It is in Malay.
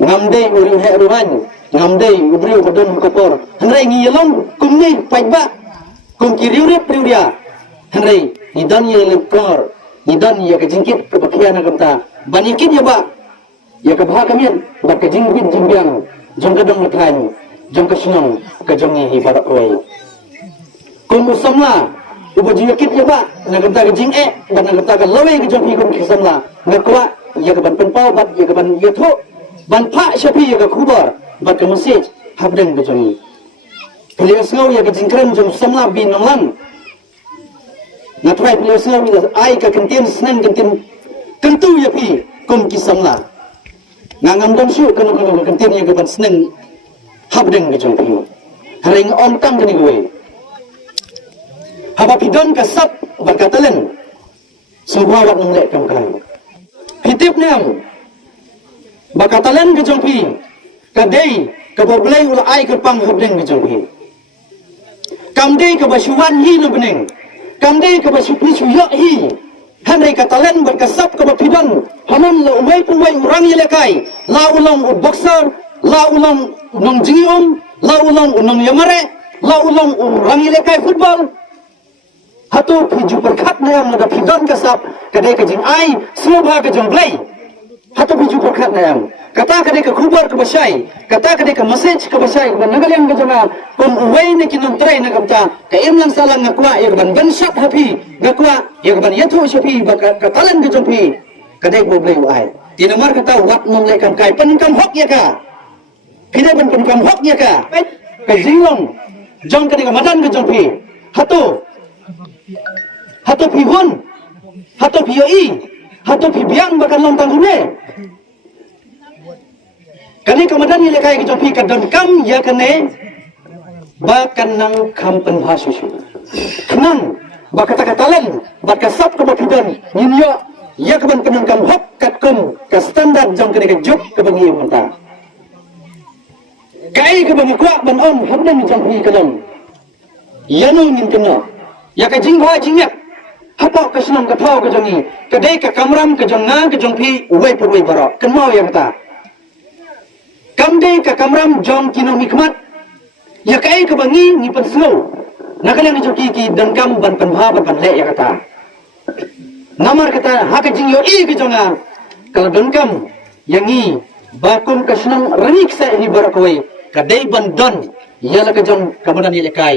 ngamdei uri heruan ngamdei ubri ubadon kopor henry ngiyelong kumni paiba kum kiriuri priuria henry idan ye lepkor idan ye kejingkit kebakian agamta banyakit ya ba ya kabha kamian ba kejingkit jingbiang jong kadang lekhan jong kasunong kajongi hibarak koi kum usamla ubajingkit ya ba nagamta kejing ba nagamta ka lawe kejong hikum kisamla ngakwa ya kaban penpau bat ya kaban yatho ban pha shapi ya ka khubar bat ka message habdeng kejongi Pilihan sengau ya kejingkran jom samla bin nonglan natrai pilihan sengau ila ai ka kentian senang kentian kentu ya pi kum ki samla ngangam dam syu kanu kentian ya kaban senang habdeng kejong pi haring om tang kini gue haba pidon ka sap berkatalen semua wat nolek kam kai hitip nem bakatalen kejong pi kadai kaboblay ula ai ka pang habdeng kejong pi kamdei ke basuan hi no beneng kamdei ke basupli suyak hi handai katalen berkasap ke bapidon haman la umai puwai urang yelekai la ulang boxer la ulang unong jingium la ulang unong yamare la ulang urang yelekai football hatu piju perkat na yang ada pidon kasap kadai ke jing ai semua ke jong blai hatu piju perkat na yang kata kadai ke khubar ke basai kata kadai ke message ke basai ban nagalian ke jona pun uwai ni kinun trai na kamta ka imlang salang ngakwa ya ban bansat hapi ngakwa ya ban yathu shapi baka katalan ke jompi kadai boblai uai tinamar kata wat monglai kam kai penkam hok ya ka kidai ban penkam hok ya ka ka jinglong jong kadai ke madan ke jompi hatu pihun hatu pioi hatu pibiang bakan long tanggune kani kamadan ni lekai ke jopi kadon kam ya kane bakan nang kam penbasusu kenang bakata katalan bakasap ke bapidon nyinyo ya kaban penang kam hok katkum ka standar jong kene ke juk ke bangi menta kai ke bangi kwa ban on habdan jong hi kadon yanu ngin kena ya ka jingha jingyak hapok ke senang ke thau ke jongi kadai ka kamram ke jonga ke jongpi uwai purwai barok kenmau ya kata kamdei ka kamram jong kino hikmat ya kai ke bangi ni penslo nakalang joki ki dangkam ban penha ban le ya kata namar kata ha ke jing yo i ke jonga kalau dangkam yangi bakum ka senang renik sa ni barakoi kadai ban don ya la ke jong kamadan ya kai